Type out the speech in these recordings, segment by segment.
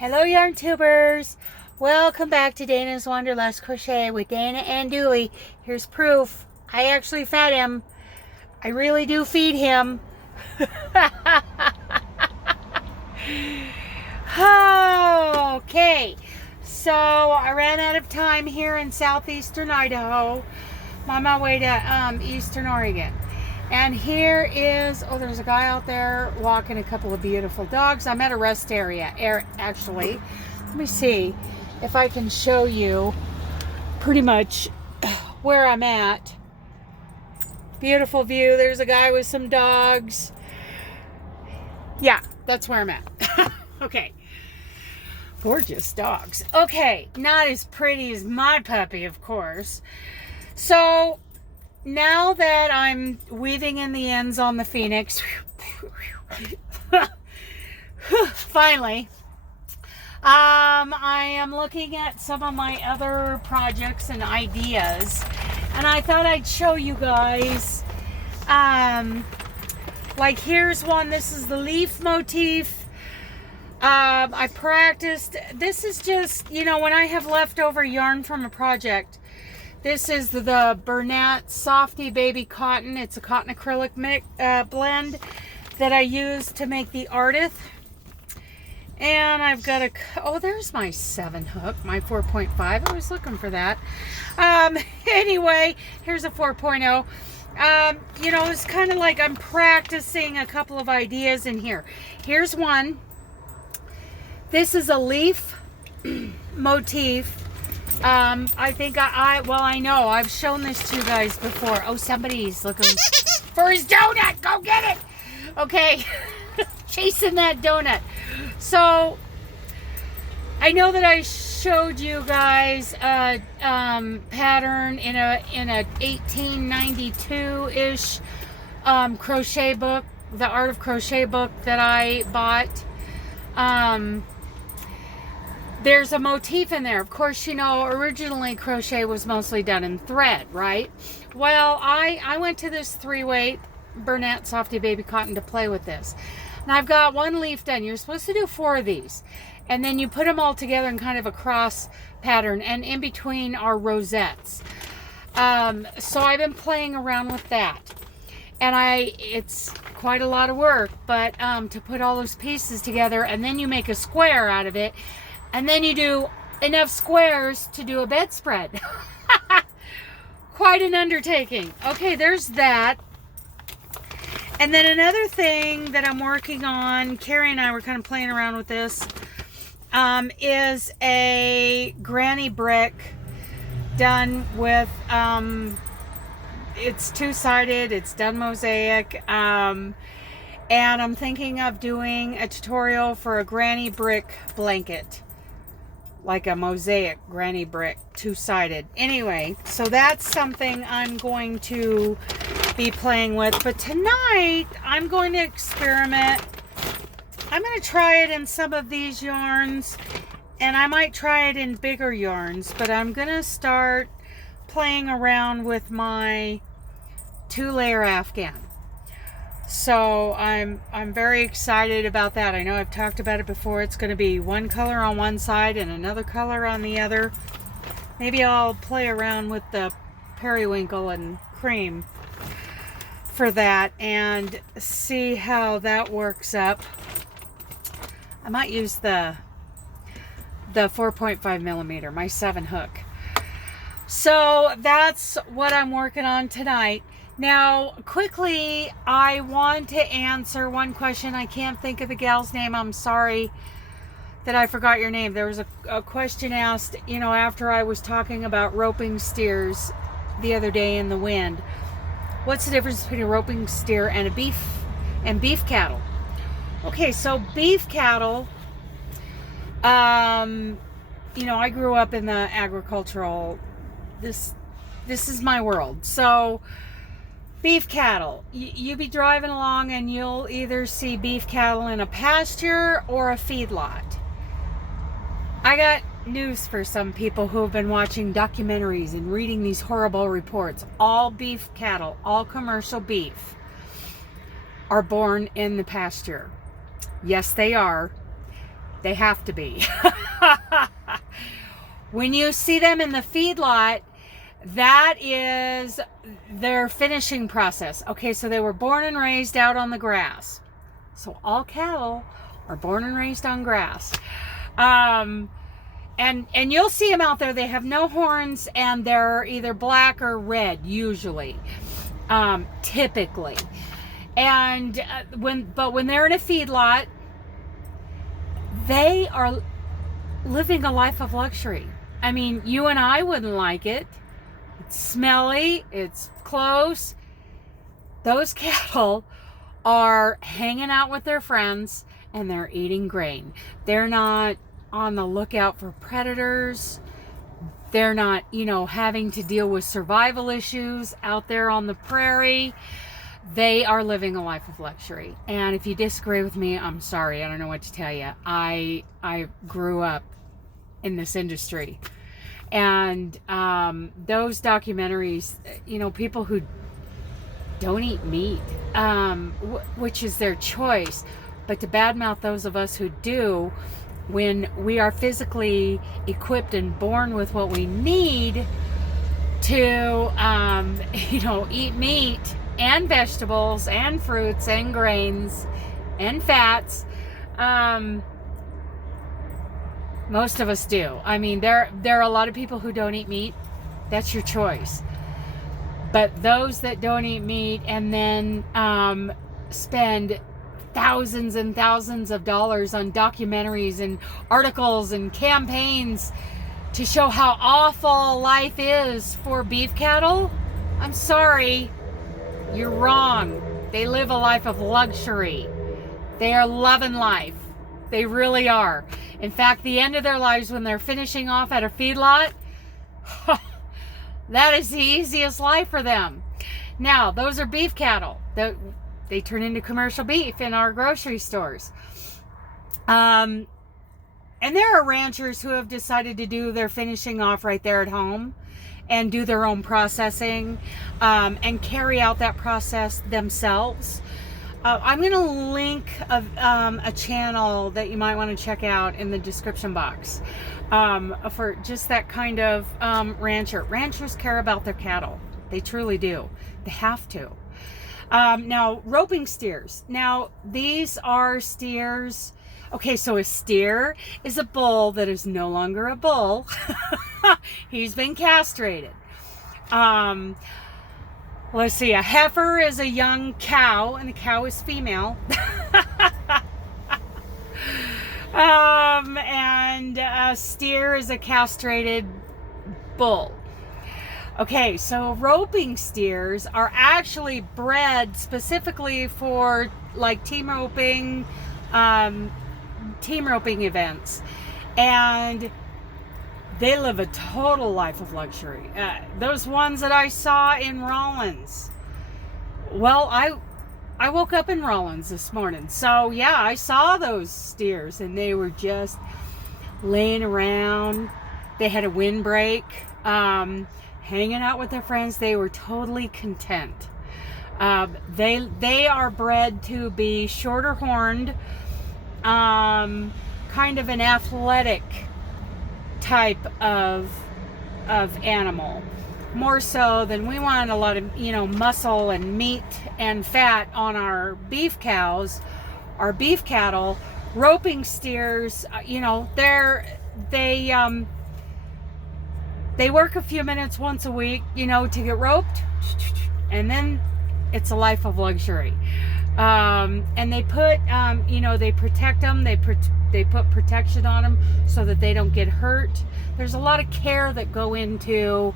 Hello yarn tubers, welcome back to Dana's Wanderlust Crochet with Dana and Dooley. Here's proof. I actually fed him. I really do feed him. Okay, so I ran out of time here in southeastern Idaho. I'm on my way to eastern Oregon. And here is, oh, there's a guy out there walking a couple of beautiful dogs. I'm at a rest area, actually. Let me see if I can show you pretty much where I'm at. Beautiful view. There's a guy with some dogs. Yeah, that's where I'm at. Okay. Gorgeous dogs. Okay, not as pretty as my puppy, of course. So now that I'm weaving in the ends on the Phoenix, finally, I am looking at some of my other projects and ideas, and I thought I'd show you guys, like here's one. This is the leaf motif. I practiced. This is just, you know, when I have leftover yarn from a project. This is the Bernhardt Softy Baby Cotton. It's a cotton acrylic blend that I use to make the Artith. And I've got a, oh, there's my 7 hook, my 4.5. I was looking for that. Anyway, here's a 4.0. You know, it's kind of like I'm practicing a couple of ideas in here. Here's one. This is a leaf motif. I think I know I've shown this to you guys before. Oh, somebody's looking for his donut. Go get it. Okay. Chasing that donut. So I know that I showed you guys a pattern in a 1892-ish crochet book, the Art of Crochet book that I bought. There's a motif in there. Of course, you know, originally crochet was mostly done in thread, right? Well, I went to this 3-weight Bernhardt Softy Baby Cotton to play with this. And I've got one leaf done. You're supposed to do 4 of these. And then you put them all together in kind of a cross pattern. And in between are rosettes. So I've been playing around with that. And it's quite a lot of work. But to put all those pieces together, and then you make a square out of it. And then you do enough squares to do a bedspread. Quite an undertaking. Okay, there's that. And then another thing that I'm working on, Carrie and I were kind of playing around with this, is a granny brick done with, it's 2-sided, it's done mosaic, and I'm thinking of doing a tutorial for a granny brick blanket. Like a mosaic granny brick, 2-sided. Anyway, so that's something I'm going to be playing with. But tonight, I'm going to experiment. I'm going to try it in some of these yarns. And I might try it in bigger yarns. But I'm going to start playing around with my 2-layer Afghan. So I'm very excited about that. I know I've talked about it before. It's going to be one color on one side and another color on the other. Maybe I'll play around with the periwinkle and cream for that and see how that works up. I might use the 4.5 millimeter, my 7 hook. So that's what I'm working on tonight. Now, quickly, I want to answer one question. I can't think of the gal's name. I'm sorry that I forgot your name. There was a question asked, you know, after I was talking about roping steers the other day in the wind. What's the difference between a roping steer and a beef cattle? Okay, so beef cattle, you know, I grew up in the agricultural, this is my world. So beef cattle, you be driving along and you'll either see beef cattle in a pasture or a feedlot. I got news for some people who have been watching documentaries and reading these horrible reports. All beef cattle, all commercial beef, are born in the pasture. Yes, they are. They have to be. When you see them in the feedlot, that is their finishing process. Okay, so they were born and raised out on the grass. So all cattle are born and raised on grass. And you'll see them out there. They have no horns, and they're either black or red, usually, typically. And when they're in a feedlot, they are living a life of luxury. I mean, you and I wouldn't like it. It's smelly. It's close. Those cattle are hanging out with their friends, and they're eating grain. They're not on the lookout for predators. They're not, having to deal with survival issues out there on the prairie. They are living a life of luxury. And if you disagree with me, I'm sorry. I don't know what to tell you. I grew up in this industry. And those documentaries, people who don't eat meat, which is their choice, but to badmouth those of us who do, when we are physically equipped and born with what we need to, eat meat and vegetables and fruits and grains and fats, most of us do. I mean, there are a lot of people who don't eat meat. That's your choice. But those that don't eat meat and then spend thousands and thousands of dollars on documentaries and articles and campaigns to show how awful life is for beef cattle, I'm sorry, you're wrong. They live a life of luxury. They are loving life. They really are. In fact, the end of their lives, when they're finishing off at a feedlot, that is the easiest life for them. Now, those are beef cattle. They turn into commercial beef in our grocery stores. And there are ranchers who have decided to do their finishing off right there at home and do their own processing and carry out that process themselves. I'm going to link a channel that you might want to check out in the description box for just that kind of rancher. Ranchers care about their cattle. They truly do. They have to. Now, roping steers. Now, these are steers. Okay, so a steer is a bull that is no longer a bull. He's been castrated. Let's see, a heifer is a young cow, and the cow is female. And a steer is a castrated bull. Okay, so roping steers are actually bred specifically for like team roping events. And they live a total life of luxury. Those ones that I saw in Rawlins. Well, I woke up in Rawlins this morning. So, yeah, I saw those steers, and they were just laying around. They had a windbreak, hanging out with their friends. They were totally content. They are bred to be shorter horned, kind of an athletic type of animal, more so than we want a lot of muscle and meat and fat on our beef cows, our beef cattle. Roping steers, they work a few minutes once a week to get roped, and then it's a life of luxury. And they put they protect them. They put protection on them so that they don't get hurt. There's a lot of care that go into,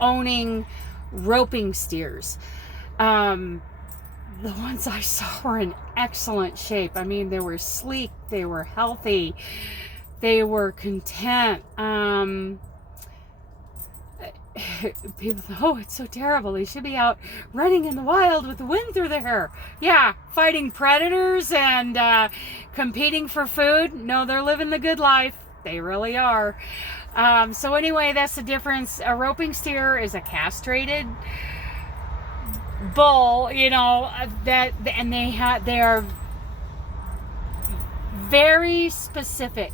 owning roping steers. The ones I saw were in excellent shape. I mean, they were sleek. They were healthy. They were content. People think, oh, it's so terrible. They should be out running in the wild with the wind through their hair. Yeah, fighting predators and competing for food. No, they're living the good life. They really are. So anyway, that's the difference. A roping steer is a castrated bull, and they're very specific.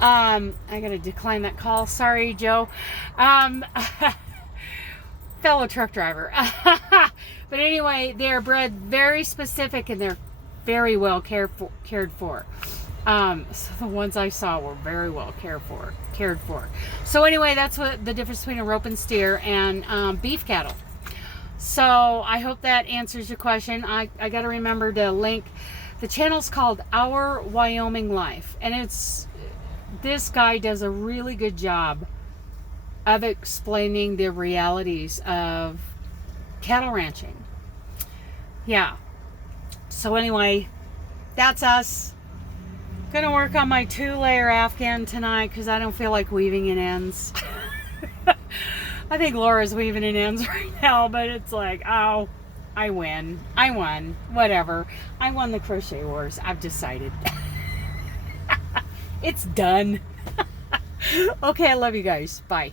I gotta decline that call. Sorry, Joe. Fellow truck driver. But anyway, they're bred very specific and they're very well cared for. So the ones I saw were very well cared for. So anyway, that's what the difference between a rope and steer and beef cattle. So I hope that answers your question. I got to remember to link. The channel's called Our Wyoming Life, and this guy does a really good job of explaining the realities of cattle ranching. Yeah. So anyway, that's us. Gonna work on my 2-layer Afghan tonight because I don't feel like weaving in ends. I think Laura's weaving in ends right now, but it's like, oh, I won. Whatever. I won the crochet wars. I've decided. It's done. Okay, I love you guys. Bye.